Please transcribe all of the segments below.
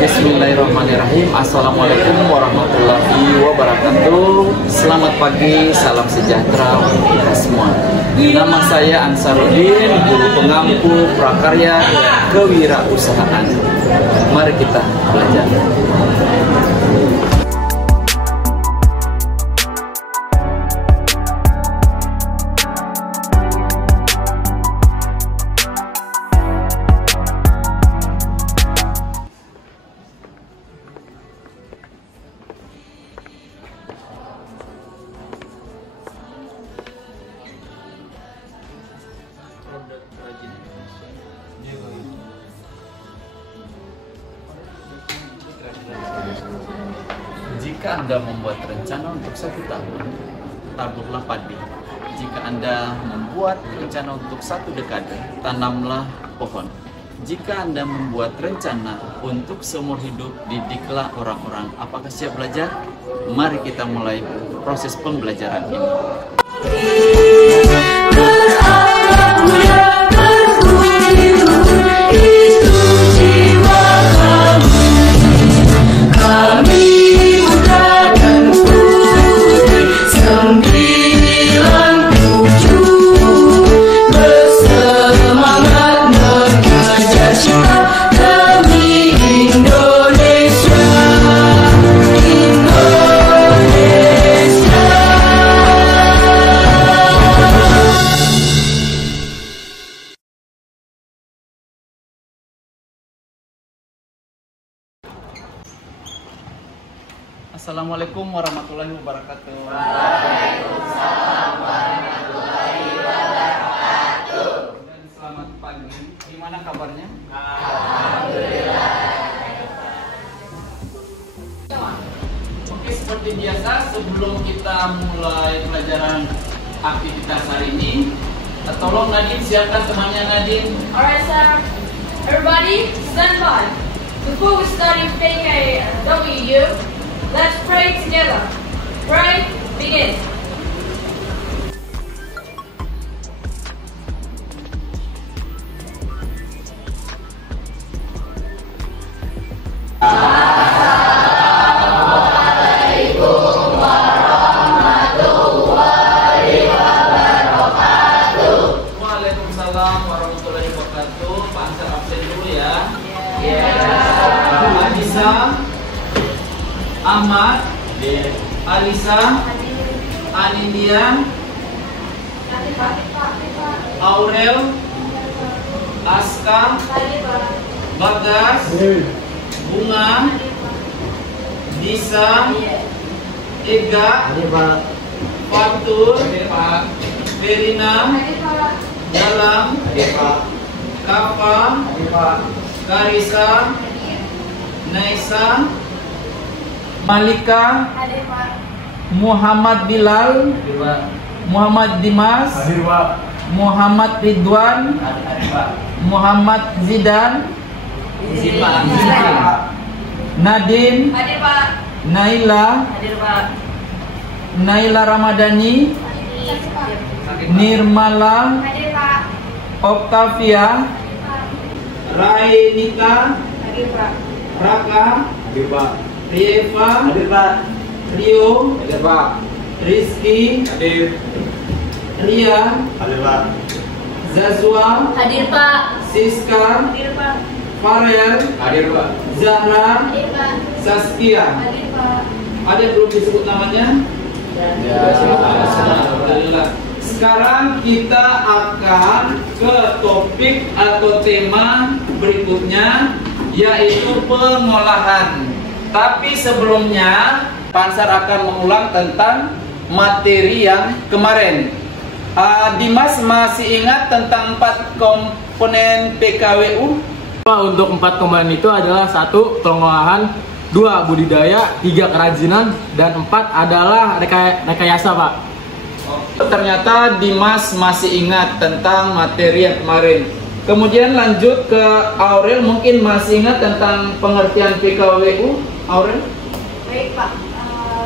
Bismillahirrahmanirrahim. Assalamualaikum warahmatullahi wabarakatuh. Selamat pagi, salam sejahtera untuk kita semua. Nama saya Ansarudin, guru pengampu prakarya dan kewirausahaan. Mari kita belajar. Jika Anda membuat rencana untuk 1 tahun, taburlah padi. Jika Anda membuat rencana untuk 1 dekade, tanamlah pohon. Jika Anda membuat rencana untuk seumur hidup, didiklah orang-orang. Apakah siap belajar? Mari kita mulai proses pembelajaran ini. Assalamualaikum warahmatullahi wabarakatuh. Waalaikumsalam warahmatullahi wabarakatuh. Dan selamat pagi. Gimana kabarnya? Alhamdulillah. Oke, seperti biasa sebelum kita mulai pelajaran aktivitas hari ini, tolong Nadine siapkan temannya Nadine. Alright, sir. Everybody, stand by. Before we start in PKW, let's pray together. Pray, begin. Waalaikumsalam warahmatullahi wabarakatuh. Pak Ansar absen dulu ya. Alisa, Ahmad, Alisa, Anindya, Aurel, Aska, Bagas, Bunga, Disa, Ega, Fatur, Verina, Dalam, Kafa, Karisa, Naisa, Malika, Muhammad Bilal, Muhammad Dimas, Muhammad Ridwan, Muhammad Zidan, Nadine, Hadir, Pak. Naila, Hadir, Pak. Naila Ramadhani, Nirmala, Hadir, Pak. Octavia, Rainika, Hadir, Pak. Raka, Rieva, Rio, Rizky, Ria, Zazwa, Hadir, Pak. Siska, Hadir, Pak. Farel, Zahra, Hadir, Pak. Saskia. Hadir, Pak. Ada yang belum disebut namanya? Alhamdulillah. Sekarang kita akan ke topik atau tema berikutnya, yaitu pengolahan. Tapi sebelumnya Pak Ansar akan mengulang tentang materi yang kemarin. Dimas masih ingat tentang 4 komponen PKWU? Untuk 4 komponen itu adalah 1 pengolahan, 2 budidaya, 3 kerajinan, dan 4 adalah rekayasa, Pak. Ternyata Dimas masih ingat tentang materi yang kemarin. Kemudian lanjut ke Aurel, mungkin masih ingat tentang pengertian PKWU, Aurel? Baik, Pak.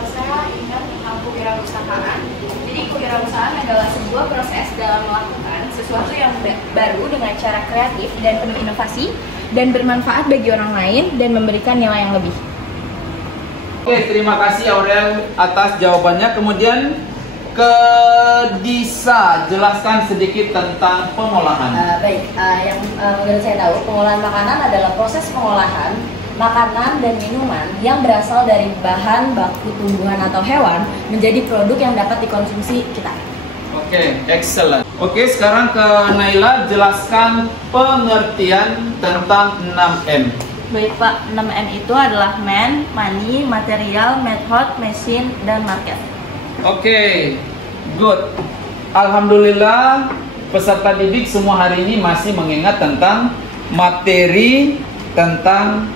Saya ingat tentang kewirausahaan. Jadi kewirausahaan adalah sebuah proses dalam melakukan sesuatu yang baru dengan cara kreatif dan penuh inovasi dan bermanfaat bagi orang lain dan memberikan nilai yang lebih. Oke, terima kasih Aurel atas jawabannya. Kemudian ke Disa, jelaskan sedikit tentang pengolahan. Yang menurut saya tahu, pengolahan makanan adalah proses pengolahan makanan dan minuman yang berasal dari bahan baku tumbuhan atau hewan menjadi produk yang dapat dikonsumsi kita. Oke, excellent. Oke, sekarang ke Naila, jelaskan pengertian tentang 6M. Baik Pak, 6M itu adalah man, money, material, method, machine, dan market. Oke, good. Alhamdulillah, peserta didik semua hari ini masih mengingat tentang materi tentang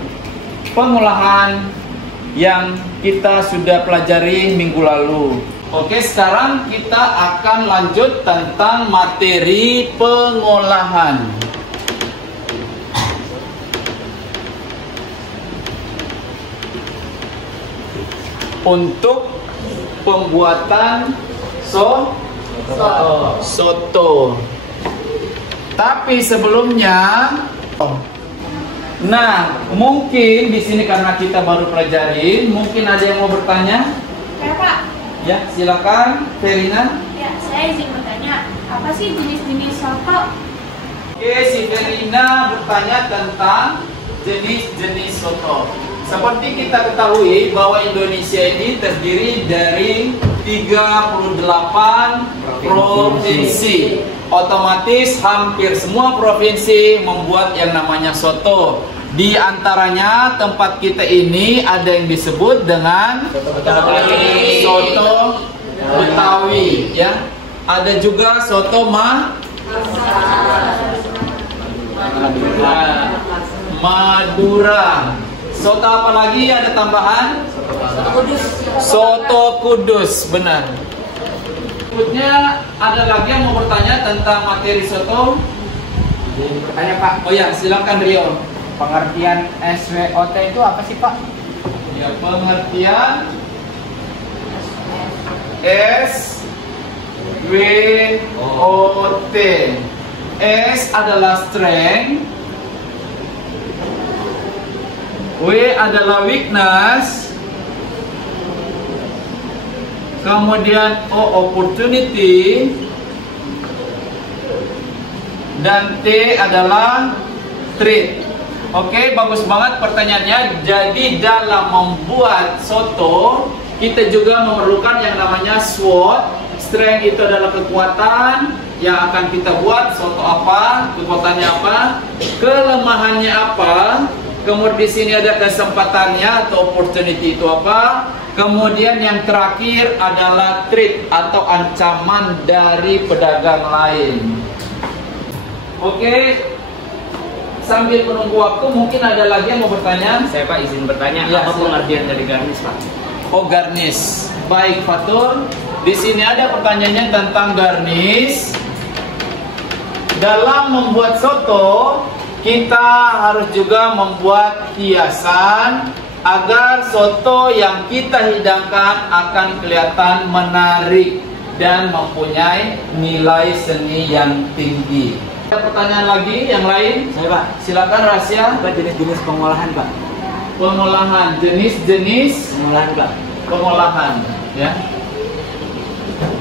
pengolahan yang kita sudah pelajari minggu lalu. Oke, sekarang kita akan lanjut tentang materi pengolahan. Untuk pembuatan soto. Tapi sebelumnya, nah, mungkin di sini karena kita baru pelajarin, mungkin ada yang mau bertanya? Ya Pak. Ya, silakan, Verina. Ya, saya izin bertanya, apa sih jenis-jenis soto? Oke, si Verina bertanya tentang jenis-jenis soto. Seperti kita ketahui bahwa Indonesia ini terdiri dari 38 provinsi. Otomatis hampir semua provinsi membuat yang namanya soto. Di antaranya tempat kita ini ada yang disebut dengan soto Betawi, ya. Ada juga soto Madura. Soto apa lagi ada tambahan? Soto Kudus, benar. Berikutnya ada lagi yang mau bertanya tentang materi soto? Bertanya Pak, Oh ya, silakan Rio. pengertian SWOT itu apa sih Pak? Ya, pengertian SWOT. S adalah strength, W adalah weakness, kemudian O opportunity, dan T adalah treat. Oke, bagus banget pertanyaannya. Jadi dalam membuat soto, kita juga memerlukan yang namanya SWOT. Strength itu adalah kekuatan yang akan kita buat. Soto apa? Kekuatannya apa? Kelemahannya apa? Kemudian di sini ada kesempatannya atau opportunity itu apa? Kemudian yang terakhir adalah threat atau ancaman dari pedagang lain. Oke, sambil menunggu waktu mungkin ada lagi yang mau bertanya. Saya Pak izin bertanya, Ya, apa silakan. pengertian dari garnish Pak? Oh, garnish. Baik, Fatur. Di sini ada pertanyaannya tentang garnish. Dalam membuat soto, kita harus juga membuat hiasan agar soto yang kita hidangkan akan kelihatan menarik dan mempunyai nilai seni yang tinggi. Ada pertanyaan lagi yang lain? Saya Pak, Silakan Rasya. apa jenis-jenis pengolahan Pak? Pengolahan, jenis-jenis Pengolahan Pak. pengolahan, ya.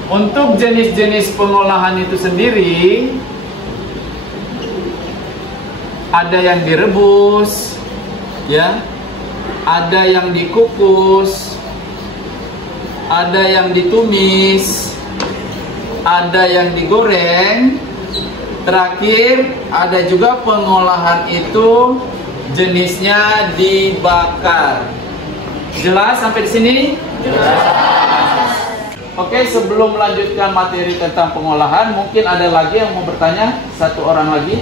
Untuk jenis-jenis pengolahan itu sendiri, ada yang direbus, ya, ada yang dikukus, ada yang ditumis, ada yang digoreng, terakhir ada juga pengolahan itu jenisnya dibakar. Jelas sampai di sini? Jelas. Oke, sebelum melanjutkan materi tentang pengolahan, mungkin ada lagi yang mau bertanya? Satu orang lagi?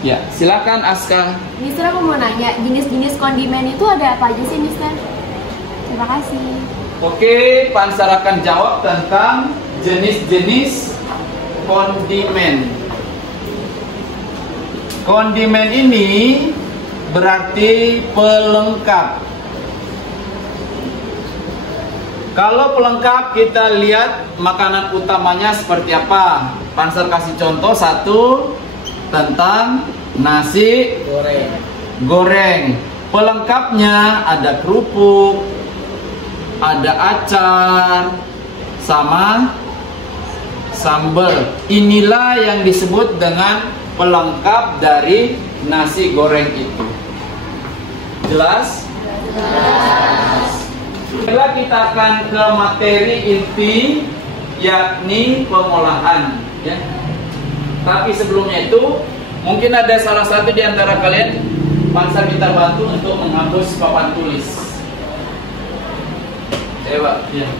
Ya, silakan Aska. Mister, aku mau nanya, jenis-jenis kondimen itu ada apa aja sih, Mister? Terima kasih. Oke, Pak Ansar akan jawab tentang jenis-jenis kondimen. Kondimen ini berarti pelengkap. Kalau pelengkap, kita lihat makanan utamanya seperti apa. Pak Ansar kasih contoh satu tentang nasi goreng. Pelengkapnya ada kerupuk, ada acar, sama sambal. Inilah yang disebut dengan pelengkap dari nasi goreng itu. Jelas? Setelah kita akan ke materi inti, yakni pengolahan, ya. Tapi sebelumnya itu mungkin ada salah satu di antara kalian Pansar kita bantu untuk menghapus papan tulis. Coba, ya.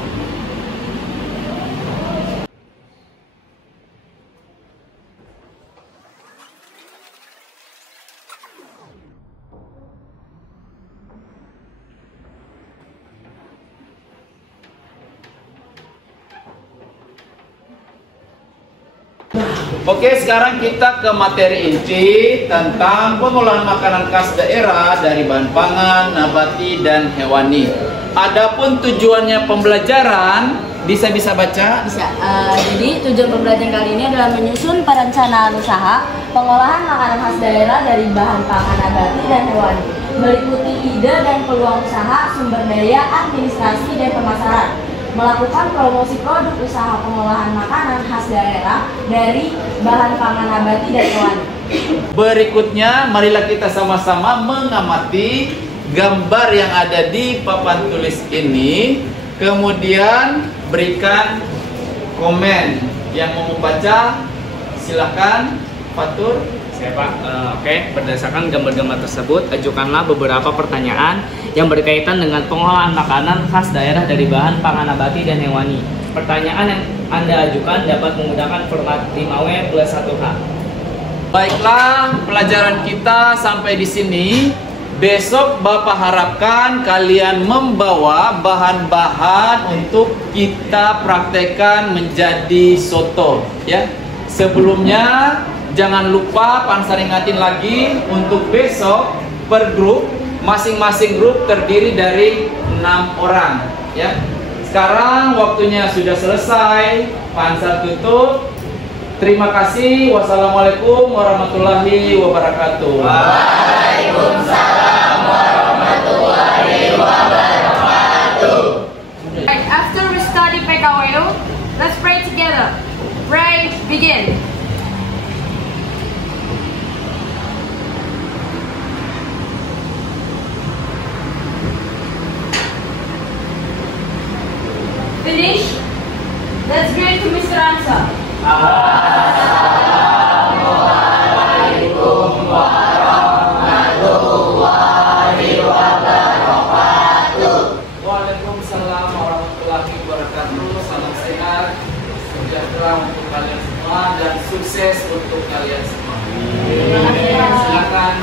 Oke, sekarang kita ke materi inti tentang pengolahan makanan khas daerah dari bahan pangan, nabati, dan hewani. Adapun tujuannya pembelajaran, bisa baca? Bisa. Jadi tujuan pembelajaran kali ini adalah menyusun perencanaan usaha pengolahan makanan khas daerah dari bahan pangan, nabati, dan hewani, meliputi ide dan peluang usaha, sumber daya, administrasi, dan pemasaran. Melakukan promosi produk usaha pengolahan makanan khas daerah dari bahan pangan, nabati, dan hewani. Berikutnya, marilah kita sama-sama mengamati gambar yang ada di papan tulis ini. Kemudian berikan komen. Yang mau membaca, silakan. Fatur. Saya Pak, oke. Berdasarkan gambar-gambar tersebut, ajukanlah beberapa pertanyaan yang berkaitan dengan pengolahan makanan khas daerah dari bahan pangan, nabati, dan hewani. Pertanyaan yang Anda ajukan dapat menggunakan format 5W+1H. Baiklah, pelajaran kita sampai di sini. Besok Bapak harapkan kalian membawa bahan-bahan untuk kita praktekkan menjadi soto, ya. Sebelumnya jangan lupa Pansar ingatin lagi untuk besok per grup, masing-masing grup terdiri dari 6 orang, ya. Sekarang waktunya sudah selesai, Pansar tutup. Terima kasih. Wassalamualaikum warahmatullahi wabarakatuh. Waalaikumsalam warahmatullahi wabarakatuh. Right, after we study PKWU, let's pray together. Pray, begin. Finish? Let's go to Mr. Ansar. Assalamualaikum warahmatullahi wabarakatuh. Waalaikumsalam warahmatullahi wabarakatuh. Salam sehat, sejahtera untuk kalian semua dan sukses untuk kalian semua. Silakan.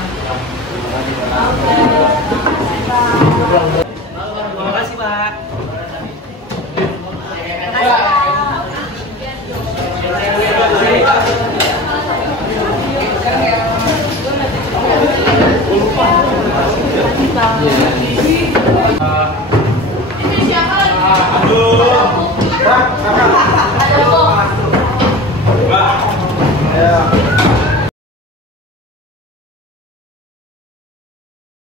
Terima kasih, Pak. Ini siapa? Aduh.